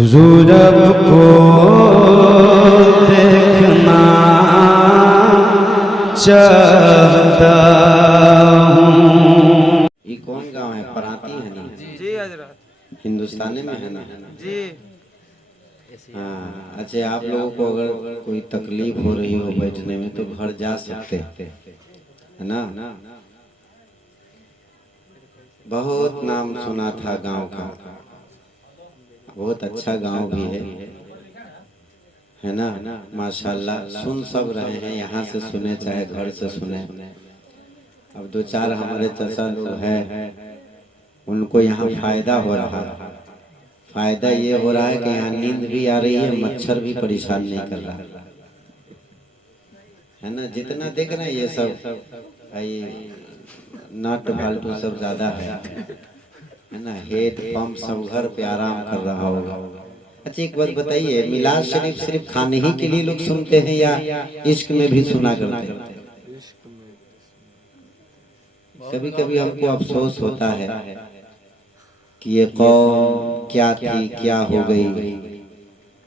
हुजूर आपको देखना चाहता हूँ। ये कौन गांव है? पराती है ना? जी हजरत। हिंदुस्तान में है ना? जी हाँ। अच्छा, आप लोगों को अगर कोई तकलीफ हो रही हो बैठने में तो घर जा सकते है ना? बहुत नाम सुना था गांव का, बहुत अच्छा गांव भी है ना? माशाल्लाह। सुन सब रहे हैं, यहाँ से सुने चाहे घर से सुने। अब दो चार हमारे चाचा लोग हैं, उनको यहाँ फायदा हो रहा है। फायदा ये हो रहा है कि यहाँ नींद भी आ रही है, मच्छर भी परेशान नहीं कर रहा है ना? जितना देख रहे हैं ये सब ये नट फालतू सब ज्यादा है ना? हेड पंप सब घर पे आराम कर रहा होगा। अच्छा, एक बात बताइए, मिलाद शरीफ सिर्फ खाने ही के लिए लोग सुनते हैं या इश्क में भी सुना करते हैं? कभी कभी हमको अफसोस होता है कि ये कौम क्या थी, क्या हो गई,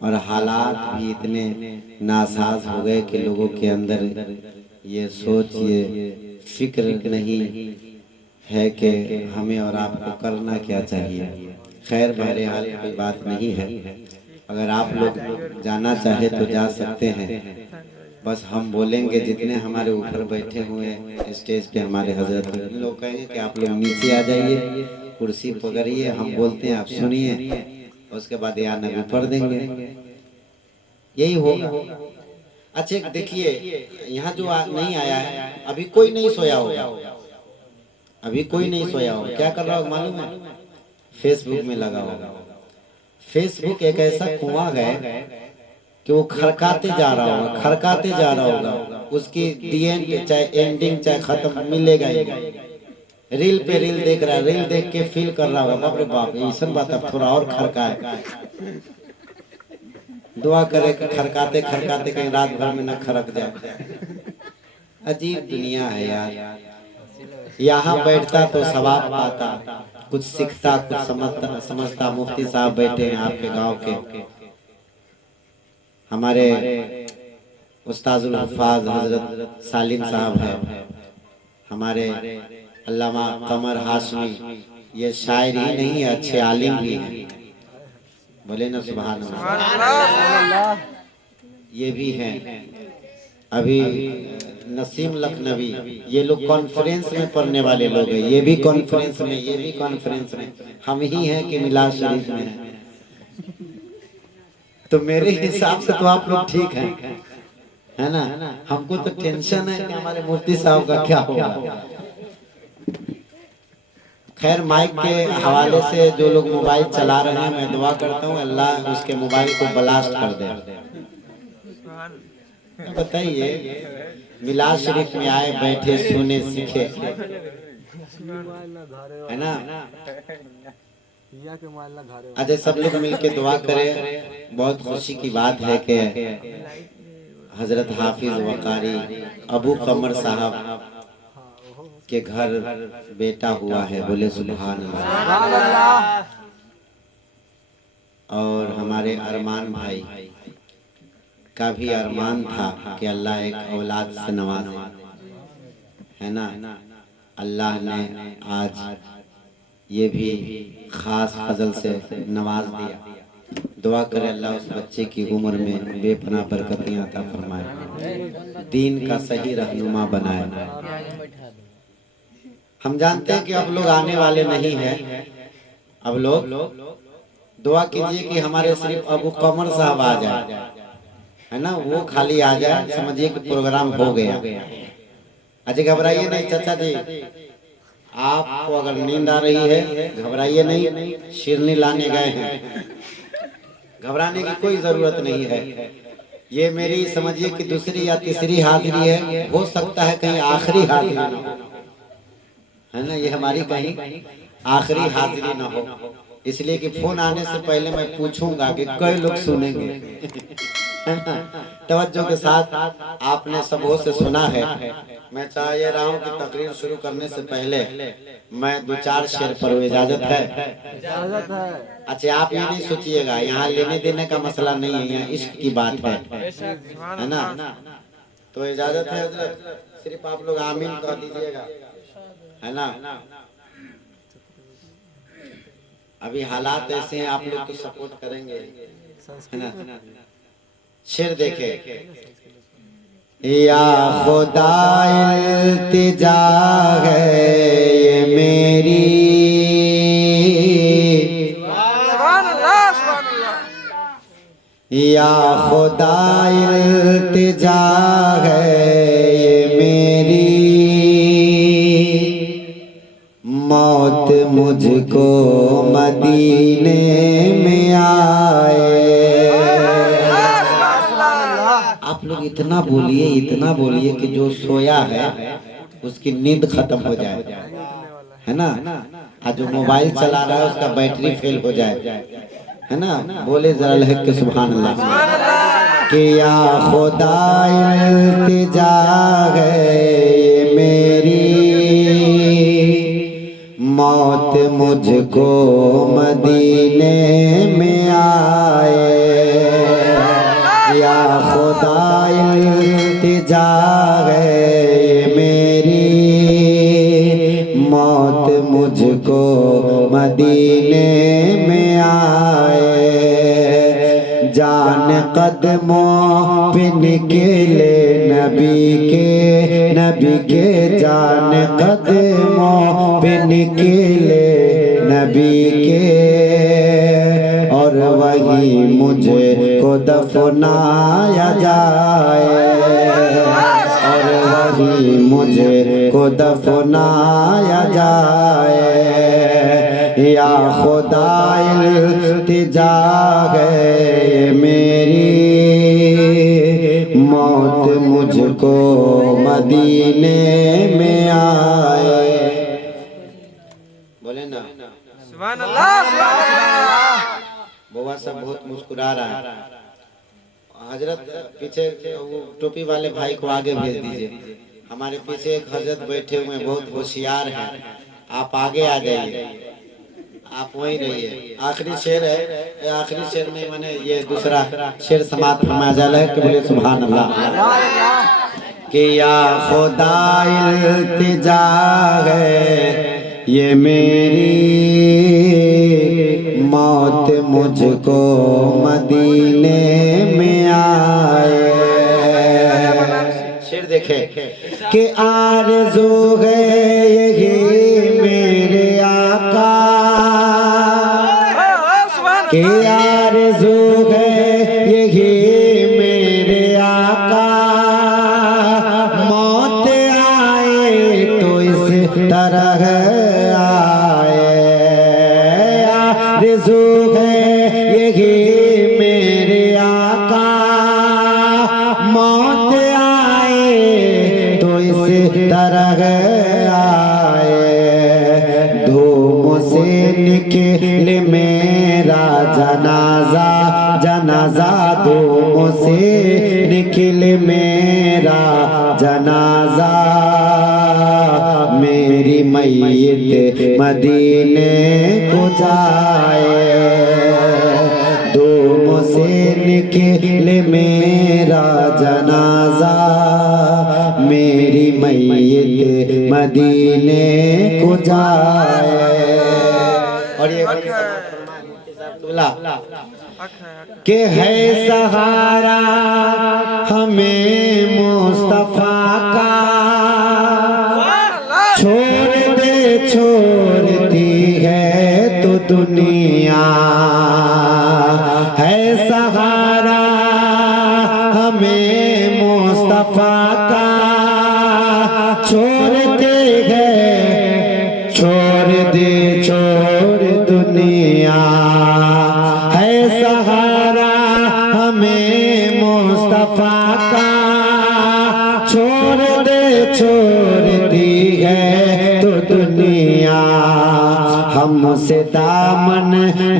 और हालात भी इतने नासाज हो गए कि लोगों के अंदर ये सोच, ये फिक्र नहीं है कि हमें और आपको करना क्या चाहिए। खैर, बहरहाल कोई बात नहीं है। अगर आप लोग जाना चाहे तो जा सकते हैं। बस हम बोलेंगे, जितने हमारे ऊपर बैठे हुए स्टेज पे हमारे हजरत लोग कहेंगे कि आप लोग नीचे आ जाइए, कुर्सी पकड़िए, हम बोलते हैं आप सुनिए, उसके बाद या नबी पढ़ देंगे, यही होगा। अच्छा देखिए, यहाँ जो नहीं आया है, अभी कोई नहीं सोया होगा, अभी कोई नहीं सोया होगा। क्या कर रहा होगा मालूम है? फेसबुक में लगा होगा। फेसबुक एक ऐसा कुआं है कि वो खड़काते जा रहा होगा, खड़काते जा रहा होगा, उसकी एंड चाहे एंडिंग चाहे खत्म मिलेगा ही। रील पे रील देख रहा है, रील देख के फील कर रहा होगा, बाप रे बाप, ऐसा बात है, थोड़ा और खड़काए। दुआ करे कि खड़काते खड़काते कहीं रात भर में न खड़क जाए। अजीब दुनिया है यार। यहाँ बैठता तो सवाब पाता, कुछ सीखता, कुछ समझता। मुफ्ती साहब बैठे हैं आपके गांव के, हमारे उस्ताजुल हुफ़ाज़ हजरत सालिम साहब है, हमारे अल्लामा कमर हाशमी, ये शायर ही नहीं है, अच्छे आलिम भी हैं। बोले ना सुभान अल्लाह। ये भी हैं। अभी नसीम लखनवी, ये लोग कॉन्फ्रेंस में पढ़ने वाले लोग हैं। ये भी कॉन्फ्रेंस में, ये भी कॉन्फ्रेंस में। हम ही हैं कि मिलाद शरीफ में हैं। तो मेरे हिसाब से तो आप लोग ठीक हैं, है ना? हमको तो टेंशन है कि हमारे मुफ्ती साहब का क्या होगा। खैर, माइक के हवाले से जो लोग मोबाइल चला रहे हैं, मैं दुआ करता हूँ अल्लाह उसके मोबाइल को ब्लास्ट कर दे। बताइए, मिलाद शरीफ में आए, बैठे, सुने, सीखे, है ना? अच्छा, सब लोग मिलके दुआ करें। बहुत खुशी की बात है कि हजरत हाफिज वकारी अबू कमर साहब के घर बेटा हुआ है। बोले सुभान अल्लाह। और हमारे अरमान भाई का भी अरमान था कि अल्लाह एक औलाद से नवाजे, है ना? अल्लाह ने आज ये भी खास फजल से नवाज दिया। दुआ करे अल्लाह उस बच्चे की उम्र में बेपनाह बरकतें अता फरमाए, दीन का सही रहनुमा बनाए। हम जानते हैं कि अब लोग आने वाले नहीं हैं। अब लोग दुआ कीजिए कि हमारे सिर्फ अबू कमर साहब आ जाए, है ना? वो खाली आ जाए, समझिए कि प्रोग्राम हो गया। अच्छा, घबराइए नहीं चाचा जी, आपको अगर नींद आ रही है घबराइए नहीं, शिरनी लाने गए हैं, घबराने की कोई जरूरत नहीं है। ये मेरी समझिए कि दूसरी या तीसरी हाजिरी है, हो सकता है कहीं आखिरी हाजिरी ना हो, है ना? ये हमारी कहीं आखिरी हाजिरी ना हो, इसलिए कि फोन आने से पहले मैं पूछूंगा कि कई लोग सुनेंगे। तवज्जो के साथ आपने सबों से सुना है। मैं चाह ये रहा हूँ कि तकरीर शुरू करने से पहले मैं 2-4 शेर पढ़ूं, इजाजत है? इजाजत है। अच्छा, आप ये नहीं सोचिएगा, यहाँ लेने देने का मसला नहीं है, यहाँ इश्क की बात है ना? तो इजाजत है हजरत, सिर्फ आप लोग आमीन कह दीजिएगा, है ना? अभी हालात ऐसे हैं, आप लोग तो सपोर्ट करेंगे, है ना? शेर देखे, या खुदा इल्तिजा है ये मेरी, या खुदा इल्तिजा है ये मेरी, मौत मुझको मदीने में आए। आप लोग इतना बोलिए कि जो सोया है उसकी नींद खत्म हो जाए, है ना? आज जो मोबाइल चला रहा है उसका बैटरी फेल हो जाए, है ना? बोले जरा लहक के सुभान अल्लाह। कि या खुदा इल्तिजा है ये मेरी, मौत मुझको मदीने में आए। या खुदा इल्तिजा है ये मेरी, मौत मुझको मदीने में आए। जान कदमों पे निकले नबी के जान कदमों पे निकले नबी के, और वही मुझे को दफनाया जाए, और वही मुझे को दफनाया जाए। या खुदा इल्तिजा है मेरी, मौत मुझको मदीने में आए। बोले ना सुभान अल्लाह। बुआ सब बहुत मुस्कुरा रहा है। हजरत पीछे वो टोपी वाले भाई को आगे भेज दीजिए। हमारे पीछे एक हजरत बैठे हुए बहुत होशियार हैं, आप आगे आ जाइए, आप वहीं रहिए। आखिरी शेर है, आखिरी शेर नहीं मैंने ये दूसरा शेर समाप्त फरमाया जा है कि बोले सुभान अल्लाह। कि या खुदा इल्तिजा है ये मेरी, मौत मुझको मदीने में आए। शेर देखे कि आरज़ू है यही मेरे आका, कि आरज़ू है यही मेरे आका, मौत आए तो इस तरह आए। आरज़ू है यही मेरे आका, मौत आए तो इस तरह आए। धूम से निकले मेरा जनाजा, जनाजा धूम से निकले मेरा जनाजा, मेरी मैयत मदीने को जाए। धूम से निकले मेरा जनाजा, मेरी मैयत मदीने को जाए। और ये कि है सहारा हमें मुस्तफा का, छोड़ती है तो दुनिया, है सहारा हमें मुस्तफा का, छोड़ते हैं छोड़ दुनिया, है सहारा हमें मुस्तफा का, छोड़ती है तो दुनिया। हमसे दामन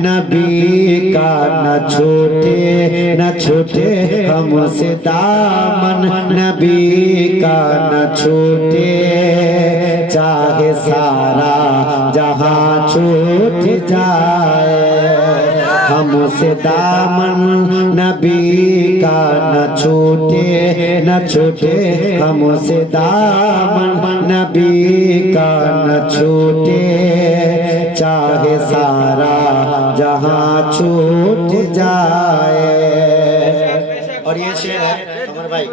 नबी का न छूटे न छूटे, हमसे दामन नबी का न छूटे, चाहे सारा जहां छूट जाए। हमसे दामन नबी का न छूटे न छूटे, हमसे दामन नबी का न छूटे, चाहे सारा जहां छूट जाए। और ये शेर है अमर भाई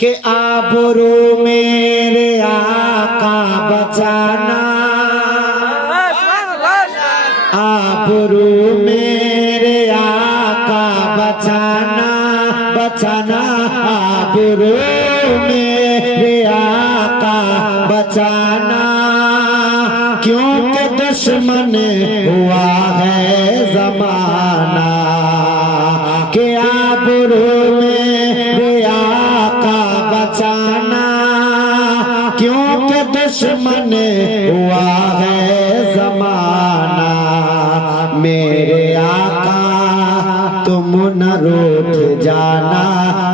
कि आबरू मेरे आका बचाना, आबरू मेरे आका बचाना बचाना, आबरू मेरे आका बचाना, क्योंकि दुश्मन हुआ है जमाना। कि आबरू मेरे आका बचाना, क्योंकि दुश्मन हुआ है जमाना। मेरे आका तुम न रूठ जाना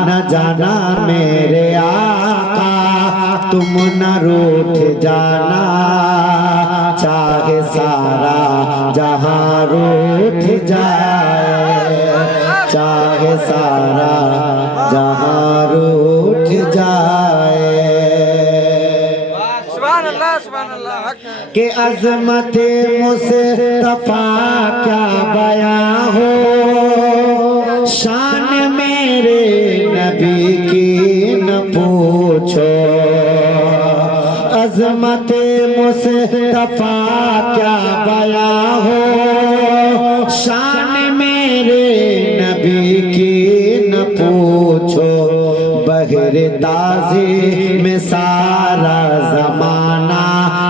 न जाना, मेरे आका तुम न रूठ जाना, चाहे सारा जहां रूठ जाए, चाहे सारा जहां रूठ जाए। कि अजमत मुस्तफा क्या बयां हो, शान मेरे नबी की न पूछो। अजमत मुस्तफा क्या बयां हो, शान मेरे नबी की न पूछो। बहरे ताज़ी में सारा जमाना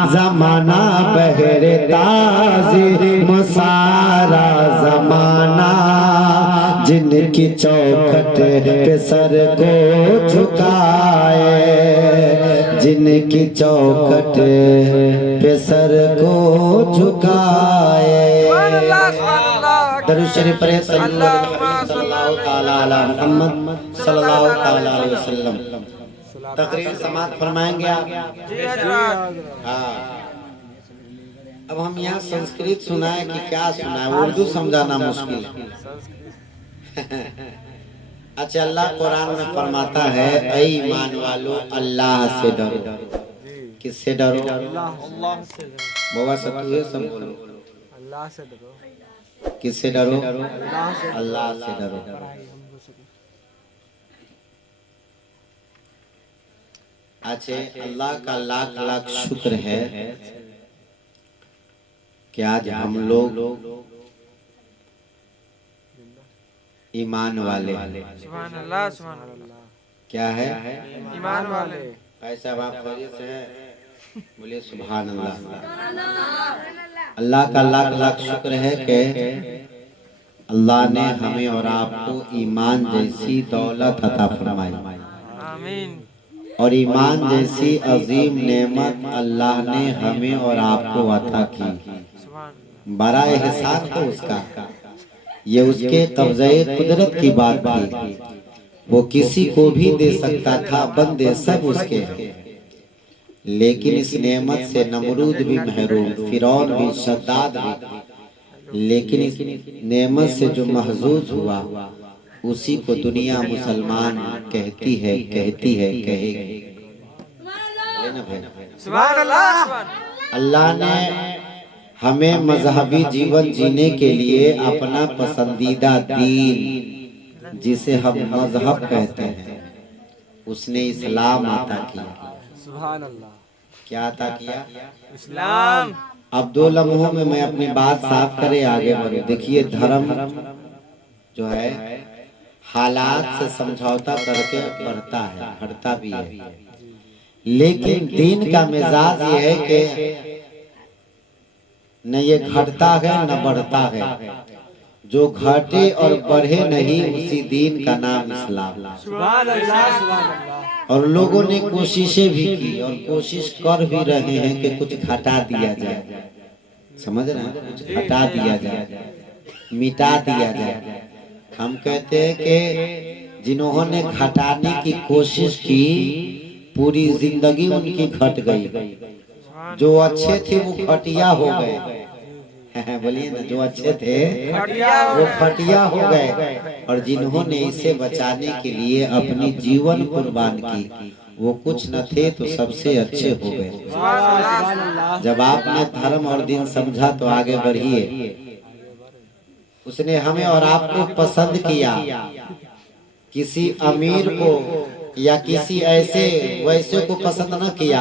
जमाना, बहरे ताज़ी में सारा जमाना, जिनकी चौखट पे सर को झुकाए, जिनकी चौखट पे सर को झुकाए। दरूद शरीफ पढ़े सल्लल्लाहु ताला अला मुहम्मद सल्लल्लाहु ताला अलैहि वसल्लम। तकरीर समाप्त फरमाएंगे आप? हाँ। अब हम यहाँ संस्कृत सुनाए कि क्या सुनाए, उर्दू समझाना मुश्किल है। अच्छा, अल्लाह कुरान में फरमाता है, ऐ ईमान वालों अल्लाह से डरो। किससे डरो? बाबा सब बोलो, अल्लाह से डरो। किससे डरो? अल्लाह से डरो। अच्छा, अल्लाह का लाख लाख शुक्र है कि आज हम लोग ईमान वाले। सुभान अल्लाह, सुभान अल्लाह। क्या है? ईमान वाले। ऐसा आप खैरियत से है? बोलिए सुभान अल्लाह। अल्लाह का लाख लाख शुक्र है कि अल्लाह ने हमें और आपको ईमान जैसी दौलत अता फरमाई। आमीन। और ईमान जैसी अजीम नेमत अल्लाह ने हमें और आपको अता की। बड़ा एहसान तो उसका, ये उसके कब्ज़े कुदरत की बात थी। वो किसी को भी दे सकता था, बंदे सब उसके हैं। लेकिन इस नेमत से नमरूद भी महरूम, फिरौन भी, शद्दाद भी। लेकिन इस नेमत से जो महजूज हुआ, उसी को दुनिया मुसलमान कहती है, कहती है, कहेगी। सुभान अल्लाह, सुभान। अल्लाह ने हमें मजहबी जीवन जीने के लिए अपना पसंदीदा दीन, जिसे हम मजहब कहते हैं, उसने इस्लाम अता किया। सुभान अल्लाह। क्या अता किया? इस्लाम। अब 2 लम्हों में मैं अपनी बात साफ करे आगे बढ़ूं। देखिए, धर्म जो है हालात से समझौता करके बढ़ता है, हटता भी है। लेकिन दीन का मिजाज ये है कि न ये घटता है न बढ़ता है। जो घटे और बढ़े नहीं, उसी दीन का नाम इस्लाम। सुभान अल्लाह, सुभान अल्लाह। और लोगों ने कोशिशें भी की और कोशिश कर भी रहे हैं कि कुछ घटा दिया जाए, समझ रहे हैं, कुछ हटा दिया जाए, मिटा दिया जाए। हम कहते हैं कि जिन्होंने घटाने की कोशिश की पूरी जिंदगी उनकी घट गई। जो अच्छे थे वो घटिया हो गए। बोलिए ना, जो अच्छे थे वो घटिया हो गए। और जिन्होंने इसे बचाने के लिए अपनी जीवन कुर्बान की वो कुछ न थे तो सबसे अच्छे हो गए। जब आपने धर्म और दिन समझा तो आगे बढ़िए। उसने हमें और आपको पसंद किया, किसी अमीर को या किसी ऐसे वैसे को पसंद न किया,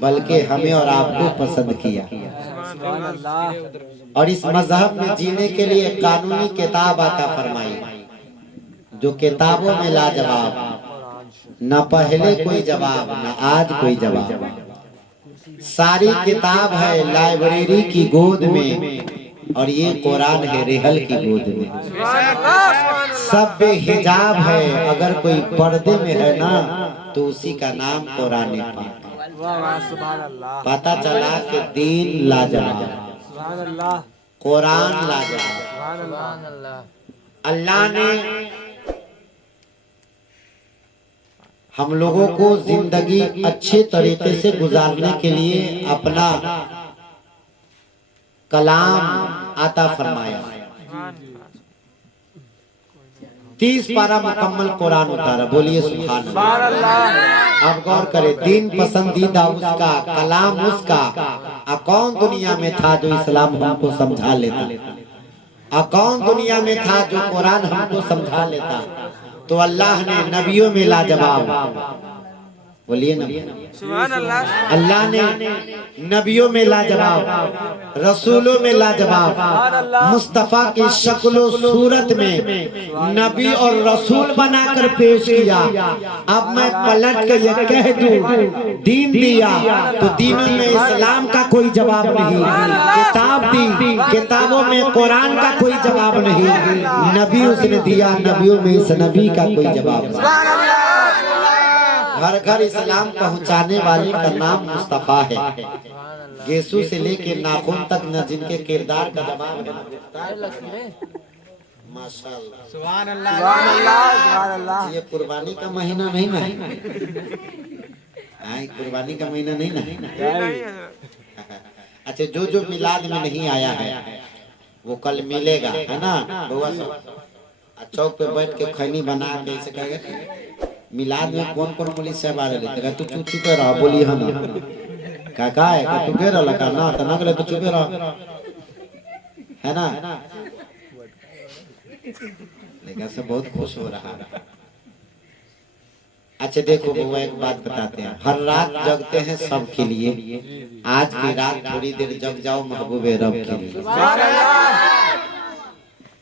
बल्कि हमें और आपको पसंद किया। और इस मजहब में जीने के लिए कानूनी किताब आता फरमाई, जो किताबों में लाजवाब, न पहले कोई जवाब न आज कोई जवाब। सारी किताब है लाइब्रेरी की गोद में, और ये कुरान है रेहल की गोद में। सब बेहिजाब है, अगर कोई पर्दे में है ना तो उसी का नाम कुरान पाक। पता चला कि दीन लाजवाब, कुरान लाजवाब। अल्लाह ने हम लोगों को जिंदगी अच्छे तरीके से गुजारने के लिए अपना कलाम आता फरमाया। 30 पारा मुकम्मल कुरान उतारा। बोलिए सुभान अल्लाह। आप गौर करें, दीन पसंदीदा उसका, कलाम उसका। कौन दुनिया में था जो इस्लाम हमको समझा लेता? कौन दुनिया में था जो कुरान हमको समझा लेता? तो अल्लाह ने नबियों में लाजवाब, बोलिए ना, अल्लाह ने नबियों में लाजवाब, रसूलों में लाजवाब, मुस्तफा की शक्लो सूरत में नबी और रसूल बनाकर पेश किया। अब मैं पलट के ये कह दूं, दीन दिया तो दीनों में इस्लाम का कोई जवाब नहीं, किताब दी, किताबों में कुरान का कोई जवाब नहीं, नबी उसने दिया, नबियों में इस नबी का कोई जवाब नहीं। घर घर इस्लाम पहुंचाने वाले का नाम मुस्तफा है। गेसू से लेके नाखून तक न जिनके किरदार का जवाब है। माशाअल्लाह, सुभान अल्लाह, सुभान अल्लाह, सुभान अल्लाह। ये कुर्बानी का महीना नहीं ना? कुर्बानी का महीना नहीं ना? अच्छा, जो मिलाद में नहीं आया है वो कल मिलेगा, है ना बउआ सब? चौक पे बैठ के खैनी बना के ऐसे कहेगा मिलाद में कौन कौन पुलिस साहब आ रहे थे, तू चुपे रहा, बोली हम का है तू घेर लगा ना तो ना गले तो चुपे रहा, है ना? लेकिन सब बहुत खुश हो रहा है। अच्छा देखो वो एक बात बताते हैं, हर रात जगते हैं सब के लिए, आज की रात थोड़ी देर जग जाओ महबूबे रब के लिए।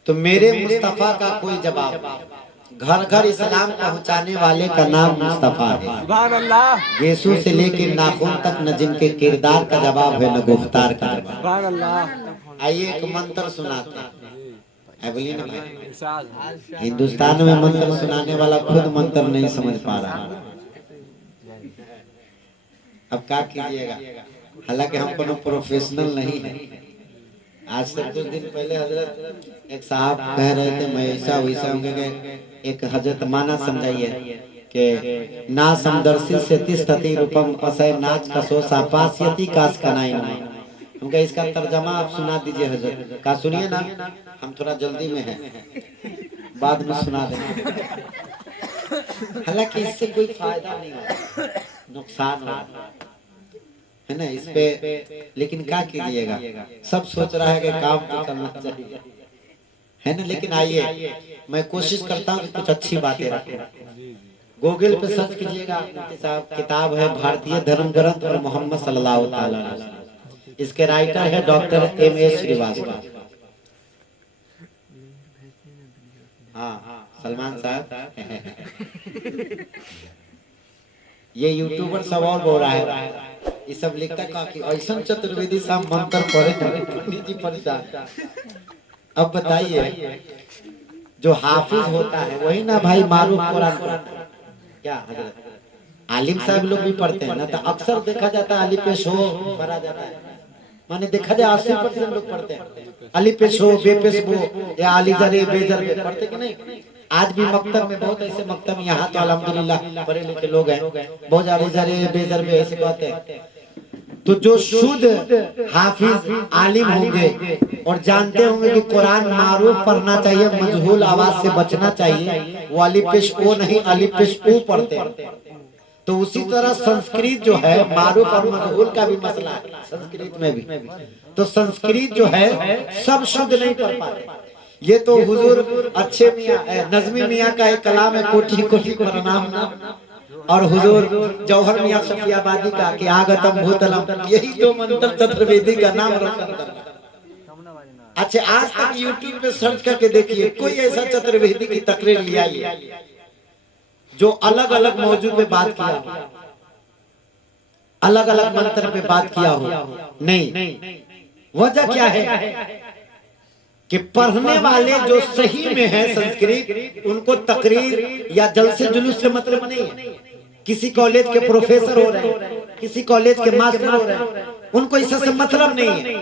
तो मेरे मुस्तफा का कोई जवाब, घर घर इस्लाम पहुंचाने वाले का नाम मुस्तफा है। सुभान अल्लाह। यीशु से लेके नाखून तक न जिनके किरदार का जवाब है न गुफ्तार का जवाब। सुभान अल्लाह। आइए एक मंत्र सुनाते हैं, बोलिए ना भाई। हिंदुस्तान में मंत्र सुनाने वाला खुद मंत्र नहीं समझ पा रहा, अब क्या कीजिएगा? हालांकि हम कोनो प्रोफेशनल नहीं है। आज से कुछ दिन पहले हजरत एक साहब कह रहे थे मैं ऐसा वैसा होंगे, एक हजरत माना समझाइए कि ना समदर्शी से तिस्तति रूपम असय नाच कसो सापास्यति कास कनाई ना। उनका इसका तर्जमा आप सुना दीजिए हजरत का, सुनिए ना, हम थोड़ा जल्दी में हैं, बाद में सुना देंगे। हालांकि इससे कोई फायदा नहीं होगा, नुकसान होगा, है ना इस पे, लेकिन क्या कीजिएगा? सब सोच रहा है कि काम तो करना चाहिए, है ना? लेकिन आइए मैं कोशिश करता हूँ कि कुछ अच्छी बातें रखें। गूगल पे सर्च कीजिएगा, किताब है भारतीय धर्म ग्रंथ और मोहम्मद सल्लल्लाहु अलैहि वसल्लम, इसके राइटर है डॉक्टर M.A. श्रीवास्तव। हाँ सलमान साहब ये यूट्यूबर सब और बोल रहा है, ये सब लिखता है कि ऐसा चतुर्वेदी साहब मंत्र पढ़े पंडित जी परिचार। अब बताइए जो हाफिज होता है वही ना भाई मारूफ कुरान क्या हजरत? आलिम साहब लोग भी पढ़ते हैं ना, तो अक्सर देखा जाता है अली पे शो भरा जाता है, माने देखा जाए 80% लोग पढ़ते हैं। अली पेश हो बे पेश हो या अली जरे बेजर बे पढ़ते कि नहीं? आज भी मकतब में बहुत ऐसे मकतब यहाँ तो अल्हम्दुलिल्लाह पढ़े लिखे लोग हैं, बहुत अली जरे बेजर बे ऐसे कहते हैं। तो जो शुद्ध हाफिज आलिम होंगे और जानते होंगे कि कुरान मारूफ पढ़ना चाहिए, मजहूल आवाज से बचना चाहिए, वो अली पेश ओ नहीं अली पेश ओ पढ़ते हैं। तो उसी तरह संस्कृत जो है मारूफ और मजहूल का भी मसला है संस्कृत में भी। तो संस्कृत जो है सब शुद्ध नहीं पढ़ पाते। ये तो हुजूर अच्छे मियाँ नजमी मियाँ का एक कलाम है, कोठी कोठी प्रणाम, और हुजूर जौहर मियाँ शफियाबादी का कि आगतम भूतलम, यही दो मंत्र चतुर्वेदी का नाम रोशन करना। अच्छा आज तक यूट्यूब पे सर्च करके देखिए कोई ऐसा चतुर्वेदी की तकरीर लिया जो अलग अलग मौजू पे बात किया हो, अलग अलग मंत्र पे बात किया हो, नहीं। वजह क्या है कि पढ़ने वाले जो सही में है संस्कृत, उनको तकरीर या जलसे जुलूस से मतलब नहीं है। किसी कॉलेज के प्रोफेसर हो रहे हैं, किसी कॉलेज के मास्टर हो रहे हैं, उनको इससे मतलब नहीं है।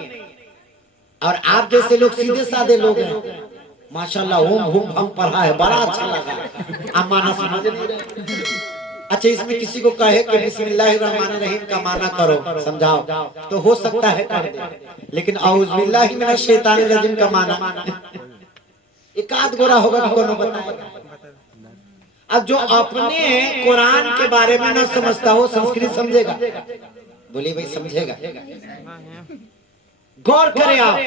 और आप जैसे लोग सीधे साधे लोग हैं, माशाल्लाह ओम भूम हम पढ़ा है, बड़ा अच्छा लगा, आप माना समझ नहीं रहे। अच्छा इसमें किसी को कहे कि बिस्मिल्लाहिर्रहमानिर्रहीम का माना करो, समझाओ, तो हो सकता है कर दे, लेकिन औज़ बिल्लाहि मिनश शैतानिर रजीम का माना एक आध गोरा होगा कि कोनो बताएगा। अब जो अपने कुरान के बारे में न समझता हो संस्कृत समझेगा? बोलिए भाई समझेगा? गौर करें आप,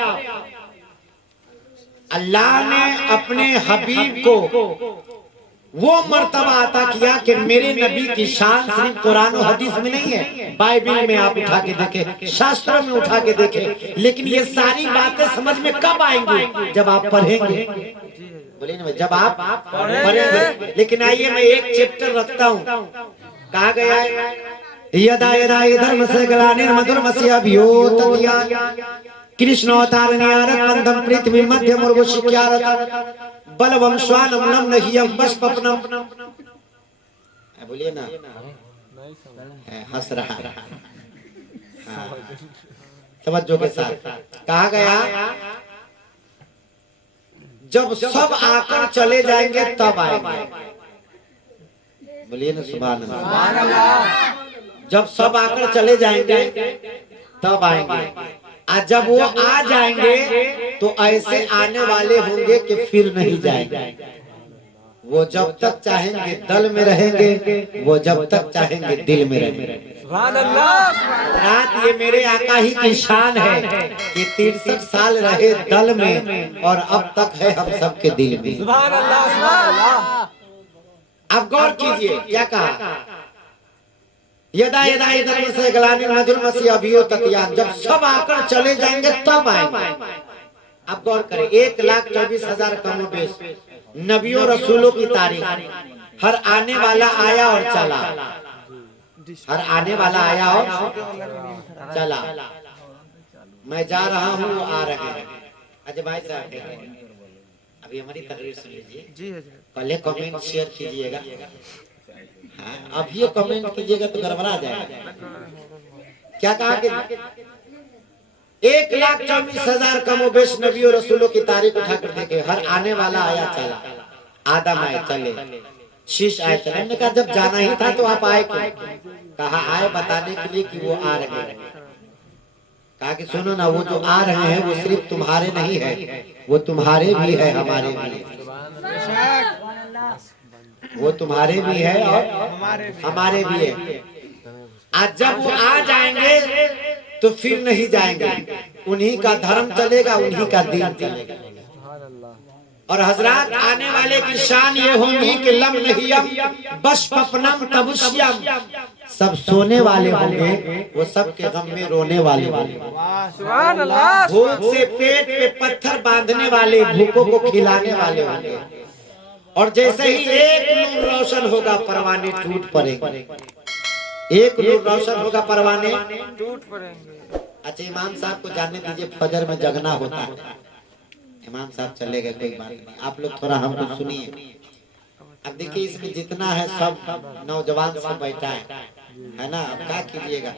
अल्लाह ने अपने हबीब को वो मर्तबा अता किया कि मेरे नबी की शान सिर्फ कुरान और हदीस में नहीं है, बाइबल में आप उठा के देखें, शास्त्रों में उठा के देखें। लेकिन ये सारी बातें समझ में कब आएंगी? जब आप पढ़ेंगे। बोलिए ना, जब आप पढ़ेंगे। लेकिन आइए मैं एक चैप्टर रखता हूँ, कहा गया है यदा यदा धर्म से ग्लानिर् मधुरमस्य अभ्युत्थाय कृष्ण अवतार नियारत बंधम पृथ्वी मध्य मुर्गो शिक्यारत बलवम स्वानम नम नहियम बशपपनम। बोलिए ना, हंस रहा है। तवज्जो के साथ कहा गया जब सब आकर चले जाएंगे तब आएंगे। बोलिए ना सुभान अल्लाह। जब सब आकर चले जाएंगे तब आएंगे, और जब वो आ जाएंगे तो ऐसे आने वाले होंगे कि फिर नहीं जाएंगे। वो जब तक चाहेंगे दल में रहेंगे, वो जब तक चाहेंगे दिल में रहेंगे। रात ये मेरे आका ही की शान है कि 63 साल रहे दल में और अब तक है हम सबके दिल में। अब गौर कीजिए क्या कहा, यदा यदा धर्म से ग्लानिर् मधुरमस्य अभ्युत्थाय, जब सब आकर चले जाएंगे तब आएंगे। अब गौर करें 1,24,000 कमोबेश नबियों रसूलों की तारीख, हर आने वाला आया और चला, हर आने वाला आया और चला। मैं जा रहा हूँ वो आ रहे हैं। अजय भाई साहब अभी हमारी तकरीर सुन लीजिए, पहले कमेंट शेयर कीजिएगा। हाँ, अब ये कमेंट कीजिएगा तो गड़बड़ा जाएगा। क्या कहा कि 1,24,000 कमोबेश नबियों रसूलों की तारीख उठाकर देखे, हर आने वाला आया चला, आदम आए चले, शीश आए चले। हमने कहा जब जाना ही था तो आप आए क्यों? कहा आए बताने के लिए कि वो आ रहे हैं। कहा कि सुनो ना, वो जो आ रहे हैं वो सिर्फ तुम्हारे नहीं है, वो तुम्हारे भी है, हमारे भी है। वो तुम्हारे भी है और हमारे भी है। आज जब वो आ जाएंगे तो फिर नहीं जाएंगे, उन्हीं का धर्म चलेगा, उन्हीं का दीन चलेगा। और हजरात आने वाले की शान ये होंगी कि लम नहियम बशपपनम तबुश्यम, सब सोने वाले होंगे, वो सब के गम में रोने वाले होंगे। भूख से पेट पे पत्थर बांधने वाले, भूखों को खिलाने वाले होंगे। और जैसे ही एक नूर रोशन होगा परवाने टूट पड़ेंगे, एक नूर रोशन होगा परवाने टूट पड़ेंगे। अच्छा इमाम साहब को जानने दीजिए, फजर में जगना होता है। इमाम साहब चले गए, कोई बात नहीं, आप लोग थोड़ा हमको सुनिए। अब देखिए इसमें जितना है सब नौजवान सब बैठा है, है ना। अब क्या कीजिएगा,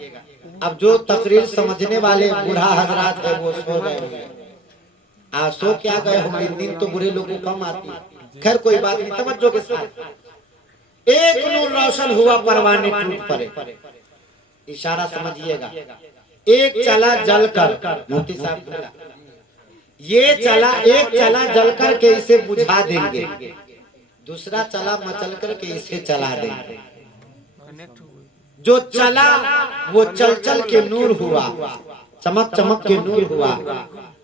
अब जो तकरीर समझने वाले बूढ़ा हजरात है वो सो गए होंगे, सो क्या गए होंगे, नींद तो बुरे लोगों को कम आती है। खैर कोई बात नहीं, तवज्जो के साथ एक नूर रोशन हुआ परवाने टूट पड़े, इशारा समझिएगा। एक चला जलकर, मुफ्ती साहब बोला ये चला, एक चला जलकर के इसे बुझा देंगे, दूसरा चला मचल कर के इसे चला देंगे। जो चला वो चल चल के नूर हुआ, चमक चमक के नूर हुआ,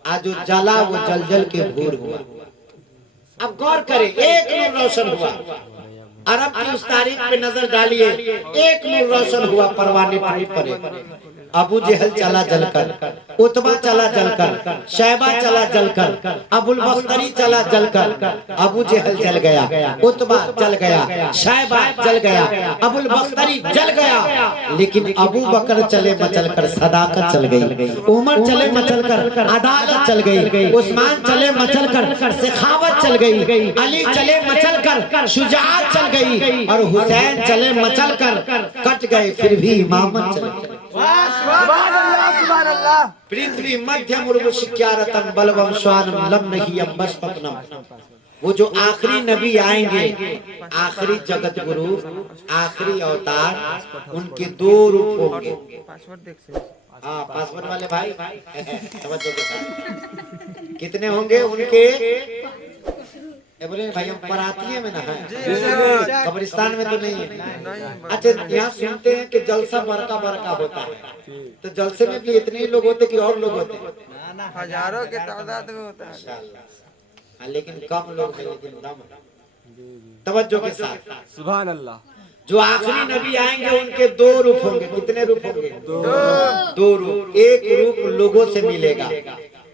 आज जो जला वो जल जल के भूर हुआ। अब गौर करें, एक नूर रोशन हुआ, अरब की उस तारीख पे नजर डालिए, एक नूर रोशन हुआ परवाने टूट पड़े। अबू जहल चला जलकर, उतबा चला जलकर, शैबा चला जलकर, अबुल बख्तरी चला जलकर। अबू जहल जल गया, उतबा जल गया, शैबा जल गया, अबुल बख्तरी जल गया, लेकिन अबू बकर चले मचलकर सदाकत चल गई, उमर चले मचलकर अदालत चल गई, उस्मान चले मचलकर सखावत चल गई, अली चले मचलकर शुजाअत चल गई, और हुसैन चले मचलकर कट गए, फिर भी इमामत चल गई। पृथ्वी मध्यम उर्वशिक्यारतम बलवम स्वानम लम नहीं अम्बस्पनम। वो जो आखिरी नबी आएंगे, आखिरी जगत गुरु, आखिरी अवतार, उनके दो रूप होंगे। हाँ पासवर्ड वाले भाई तवज्जो के साथ, कितने होंगे उनके? बोले भाई हम परातिये में ना है, कब्रिस्तान में तो नहीं है। अच्छा यहाँ सुनते हैं कि जलसा बरका बरका होता है, तो जलसे में भी इतने ही लोग होते कि और लोग होते? हजारों के तादाद में होता है, लेकिन कम लोग हैं, लेकिन दम। तवज्जो के साथ, सुभान अल्लाह। जो आखिरी नबी आएंगे उनके दो रूप होंगे। कितने रूप होंगे? दो रूप। एक रूप लोगों से मिलेगा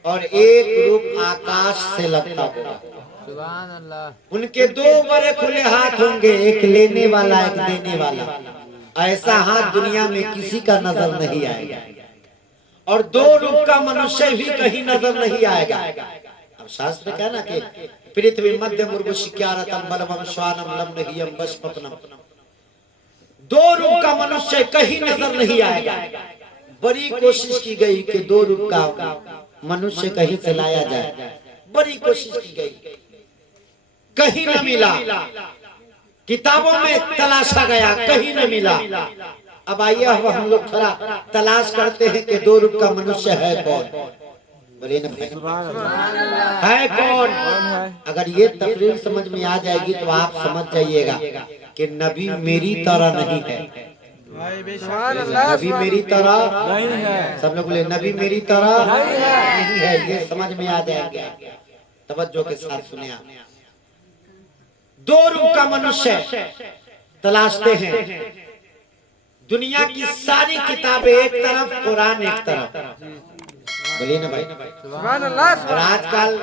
और एक रूप आकाश से लगता होगा। सुभान अल्लाह। उनके दो बड़े खुले हाथ होंगे, एक लेने वाला एक देने वाला। ऐसा हाथ दुनिया में किसी का नजर नहीं आएगा, और दो रूप का मनुष्य भी कहीं नजर नहीं आएगा। अब शास्त्र कहना कि पृथ्वी मध्यम उर्वशिक्यारतम बलवम स्वानम लम नहियम बस्पनम। दो रूप का मनुष्य कहीं नजर नहीं आएगा। बड़ी कोशिश की गई कि दो रूप का मनुष्य कहीं से लाया जाए, बड़ी कोशिश की गई, कहीं न मिला। किताबों में तलाशा गया, कहीं न मिला। अब आइए अब हम लोग थोड़ा तलाश करते हैं कि दो रूप का मनुष्य है कौन। बोले न भाई है कौन? अगर ये तकरीर समझ में आ जाएगी तो आप समझ जाइएगा कि नबी मेरी तरह नहीं है। नबी मेरी तरह नहीं है। सब लोग बोले नबी मेरी तरह नहीं है, ये समझ में आ जाएगा। तवज्जो के साथ सुनिए। दो रूप का मनुष्य तलाशते हैं। दुनिया की सारी किताबें एक तरफ, कुरान एक तरफ। बोलिए ना भाई सुभान अल्लाह। और आजकल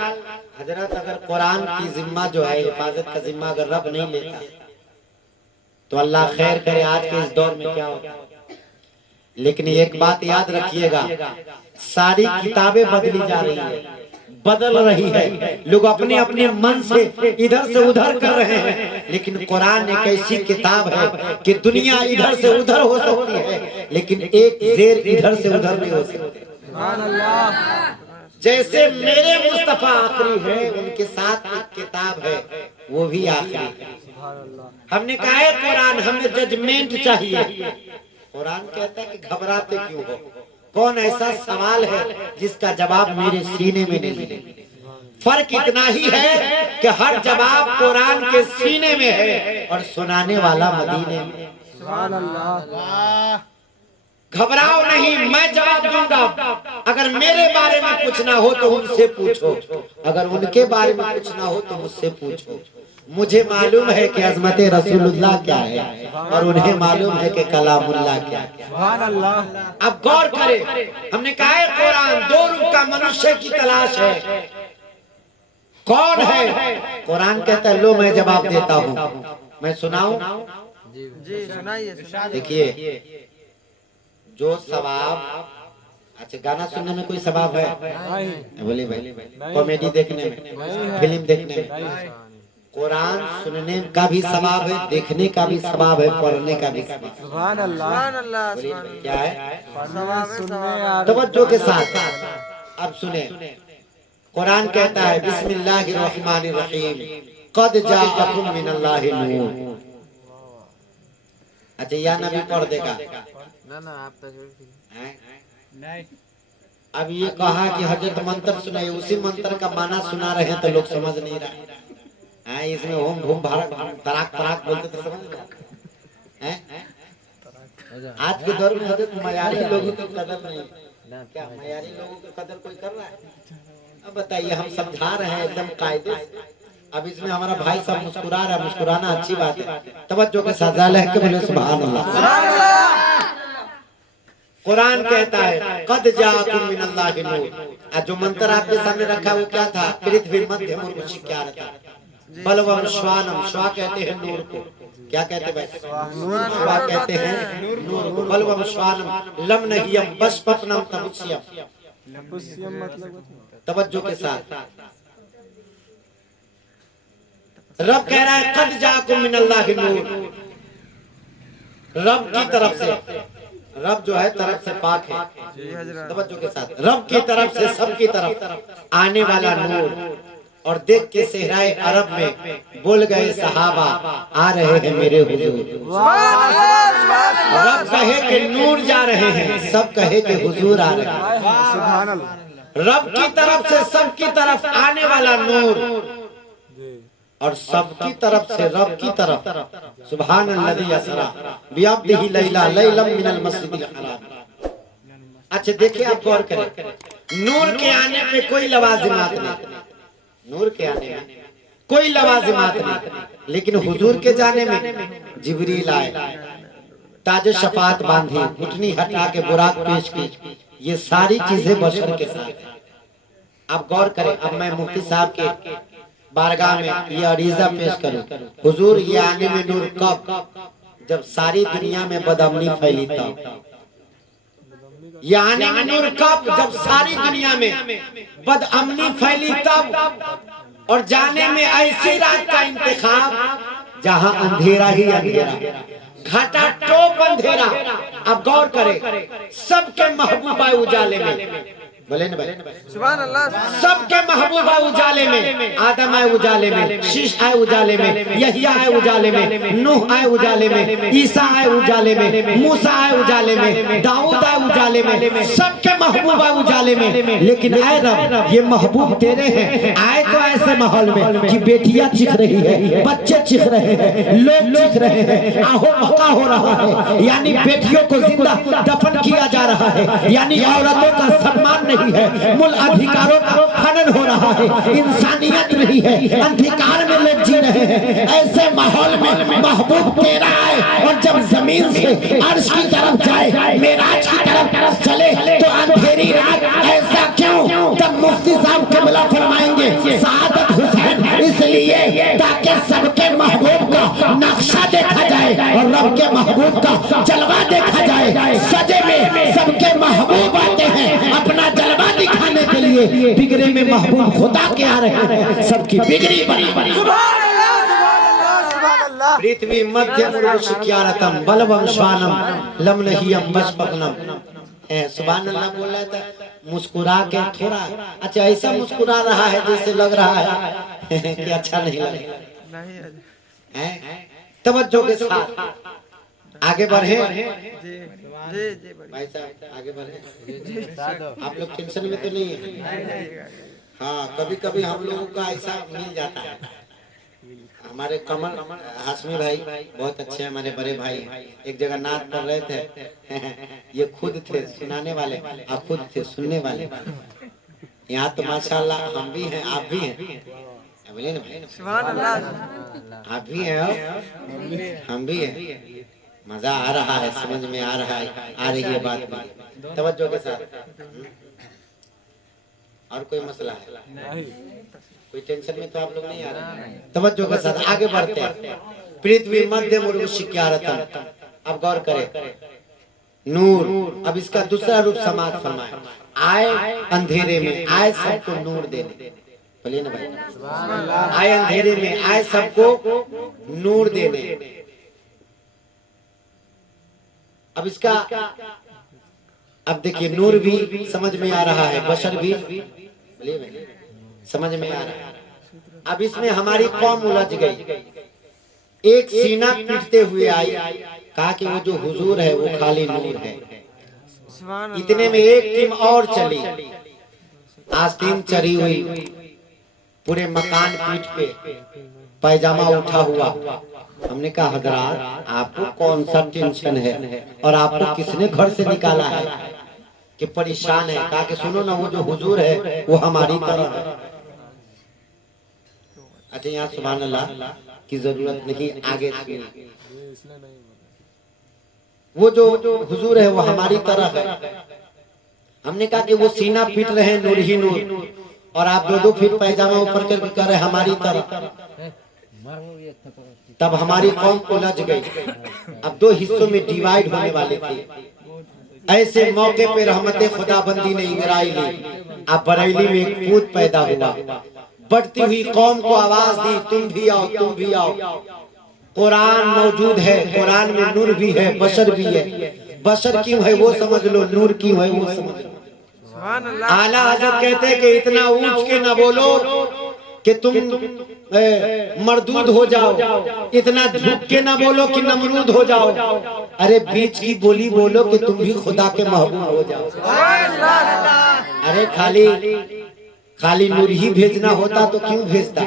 हजरत अगर कुरान की जिम्मा जो है, हिफाजत का जिम्मा अगर रब नहीं लेता तो अल्लाह खैर करे, आज के इस दौर में क्या होगा। लेकिन एक बात याद रखिएगा, सारी किताबें बदली जा रही है, बदल रही है। लोग अपने अपने मन से इधर से उधर कर रहे हैं, लेकिन कुरान एक ऐसी किताब है कि दुनिया इधर से उधर हो सकती है, लेकिन एक जेर इधर से उधर नहीं हो सकती। जैसे मेरे मुस्तफा आखिरी है, उनके साथ एक किताब है वो भी आखिरी है। हमने कहा है कुरान हमें जजमेंट चाहिए। कुरान कहता है कि घबराते क्यों हो, कौन ऐसा सवाल है जिसका जवाब मेरे सीने में नहीं मिले। फर्क इतना ही है कि हर जवाब कुरान के सीने में है और सुनाने वाला मदीने में। सुभान अल्लाह। घबराओ नहीं, मैं जवाब दूंगा। अगर मेरे बारे में पूछना हो तो उनसे पूछो, अगर उनके बारे में पूछना हो तो मुझसे पूछो। मुझे मालूम है कि अज़मत रसूलुल्लाह क्या है और उन्हें मालूम है कि कलामुल्लाह क्या है। सुभान अल्लाह। अब गौर करें, हमने कहा है कुरान दो रूप का मनुष्य की तलाश है। कौन है? कुरान कहता है लो मैं जवाब देता हूँ, मैं सुनाऊं? जी सुनाइए। देखिए जो सवाब, अच्छा गाना सुनने में कोई सवाब है? बोलिए भाई, कॉमेडी देखने में, फिल्म देखने में, कुरान सुनने का भी सवाब है, देखने का भी सवाब है, पढ़ने का भी सवाब है। सुभान अल्लाह। सुभान अल्लाह, बोलिए सुभान क्या है? अल्लाह। सुनने और तवज्जो के साथ अब सुने। कुरान कहता है बिस्मिल्लाहिर्रहमानिर्रहीम क़द जाअकुम मिनल्लाहि नूर। अच्छा या नबी पढ़ देगा ना ना आप तो हैं? नहीं अब ये कहा कि हजरत मंत्र सुनाइए, उसी मंत्र का माना सुना रहे हैं तो लोग समझ नहीं रहे हैं। इसमें ओम भूम भारत तराक तराक बोलते तो समझ रहे हैं। आज के दौर में हजरत मयारी लोगों की कदर नहीं, क्या मयारी लोगों की कदर कोई कर रहा है? अब बताइए, हम समझा रहे हैं एकदम कायदे से। अब इसमें हमारा भाई सब मुस्कुरा रहा है, मुस्कुराना अच्छी बात है। तवज्जो के साथ जालह के बोले सुभान अल्लाह। कुरान कहता है कद जाअकुम मिनल्लाहि नूर। जो मंत्र आपके सामने रखा है वो क्या था? पृथ्वी मध्य मुर्शिक्यारता बलवम श्वानम। श्वा कहते हैं नूर को। क्या कहते हैं भाई? श्वा कहते हैं नूर को। बलवम श्वानम लम नहियम बशपनम तमुष्यम। मतलब तवज्जो के साथ रब कह रहा है कद जाअकुम मिनल्लाहि नूर। रब की तरफ से, रब जो है तरफ से पाक है। तवज्जो के साथ रब की तरफ से सबकी तरफ आने वाला नूर। और देख के सेहराए अरब में बोल गए सहाबा आ रहे हैं मेरे हुजूर। रब कहे कि नूर जा रहे हैं, सब कहे कि हुजूर आ रहे हैं। सुभान अल्लाह। रब की तरफ से सबकी तरफ आने वाला नूर और सबकी तरफ से रब की तरफ। सुभान अल्लज़ी असरा बिअब्दिही लैला लैलम मिनल मस्जिदिल हराम। अच्छा देखिए, आप गौर करें, नूर के आने में कोई लवाजिमात नहीं, नूर के आने में कोई लवाजिमात नहीं, लेकिन हुजूर के जाने में जिब्रील आए, ताज शफात बांधी, घुटनी हटा के बुराक पेश की। ये सारी चीजें बशर के साथ है। आप गौर करें, अब मैं मुफ्ती साहब के बारगाह में ये अरीजा पेश करूं, हुजूर ये आने में नूर कब? जब सारी दुनिया में बदअमनी फैली तब। ये आने में नूर कब? जब सारी दुनिया में बदअमनी फैली तब। और जाने में ऐसी रात का इंतखाब जहां अंधेरा ही अंधेरा, घाटा टोप अंधेरा। अब गौर करें, सबके महबूबा उजाले में, बोले ना भाई सुभान अल्लाह। सबके महबूबा उजाले में, आदम आए उजाले में, शीश आए उजाले में, यहिया आए उजाले में, नूह आए उजाले में, ईसा आए उजाले में, मूसा आए उजाले में, दाऊद आए उजाले में, सबके महबूबा उजाले में। लेकिन आए रब, ये महबूब तेरे हैं, आए तो ऐसे माहौल में कि बेटियां चिख रही है, बच्चे चिख रहे हैं, लोग चिख रहे हैं, आहो मका हो रहा है, यानी बेटियों को जिंदा दफन किया जा रहा है, यानी औरतों का सम्मान नहीं है, मूल अधिकारों का हनन हो रहा है, इंसानियत नहीं है, अंधकार में लोग जी रहे हैं। ऐसे माहौल में महबूब तेरा आए और जब जमीन से अर्श की तरफ जाए, मेराज की तरफ चले तो अंधेरी रात। ऐसा क्यों? तब मुफ्ती साहब क़िबला फरमाएंगे सआदत हुसैन इसलिए ताकि सबके महबूब का नक्शा देखा जाए और रब के महबूब का जलवा देखा जाए। सजे में सबके महबूब आते हैं अपना जलवा दिखाने के लिए, बिगड़े में महबूब खुदा के आ रहे हैं, सबकी बिगड़ी बनी बनी। सुभान अल्लाह, सुभान अल्लाह, सुभान अल्लाह। पृथ्वी मध्य मुर्शिक्यारतम बलवम श्वानम लम नहियम बशपनम। सुभान अल्लाह बोल रहा था मुस्कुरा के थोड़ा। अच्छा ऐसा मुस्कुरा रहा है जैसे लग रहा है कि अच्छा नहीं लग रहा नहीं है। तवज्जो के साथ आगे बढ़े जी जी जी भाई साहब, आगे बढ़े। आप लोग टेंशन में तो नहीं है? हाँ, कभी कभी हम लोगों का ऐसा मिल जाता है। हमारे कमल हाशमी भाई बहुत अच्छे, हमारे बड़े भाई, एक जगह नात कर रहे थे ये खुद थे सुनाने वाले और खुद थे सुनने वाले। यहाँ तो माशाल्लाह हम भी हैं, आप भी हैं, बोले ना भाई सुभान अल्लाह। आप भी हैं और हम भी हैं। मजा आ रहा है, समझ में आ रहा है, आ रही है बात भी। तवज्जो के साथ। और कोई मसला है? कोई टेंशन में तो आप लोग नहीं आ रहे? तवज्जो के साथ आगे बढ़ते हैं। पृथ्वी मध्य मुर्शिक्यारतम। अब गौर करें, नूर। अब इसका दूसरा रूप समाज फरमाए, आए अंधेरे में, आए सबको नूर देने। बोलिए ना भाई। आए अंधेरे में, आए सबको नूर देने। अब इसका अब देखिए नूर भी समझ में आ रहा है, बशर भी समझ में आ रहा है। अब इसमें हमारी कौम उलझ गई। एक सीना पीटते हुए आई, कहा कि वो जो हुजूर है वो खाली नूर है। इतने में एक टीम और चली, आस्तीन चढ़ी हुई, पूरे मकान पीठ पे, पैजामा उठा हुआ। हमने कहा हजरात आपको कौन सा टेंशन है और आपको किसने घर से निकाला है कि परेशान है? कहा कि सुनो ना, वो जो हुजूर है वो हमारी तरह है। अच्छा यहाँ सुभान अल्लाह की जरूरत नहीं, आगे वो जो हुजूर है वो हमारी तरह है। हमने कहा कि वो सीना पीट रहे हैं नूर ही नूर, और आप 2-2 फीट पैजामा ऊपर करके कर रहे हमारी तरह। तब हमारी कौम उलझ गई। अब 2 हिस्सों में डिवाइड होने वाले थे। ऐसे मौके पे रहमते खुदाबंदी ने इंगराई ली। अब बरेली में एक पूत पैदा हुआ, बढ़ती हुई कौम को आवाज दी, तुम भी आओ, तुम भी आओ। कुरान मौजूद है, कुरान में नूर भी है, बशर भी है। बशर क्यों है वो समझ लो, नूर क्यों है वो समझ लो। आला हजरत कहते हैं कि इतना ऊंच के न बोलो कि तुम मरदूद हो जाओ, इतना झुक के ना बोलो कि नमरूद हो जाओ। अरे बीच की बोली बोलो कि तुम भी खुदा के महबूब हो जाओ। अरे खाली नूर ही भेजना होता तो क्यों भेजता?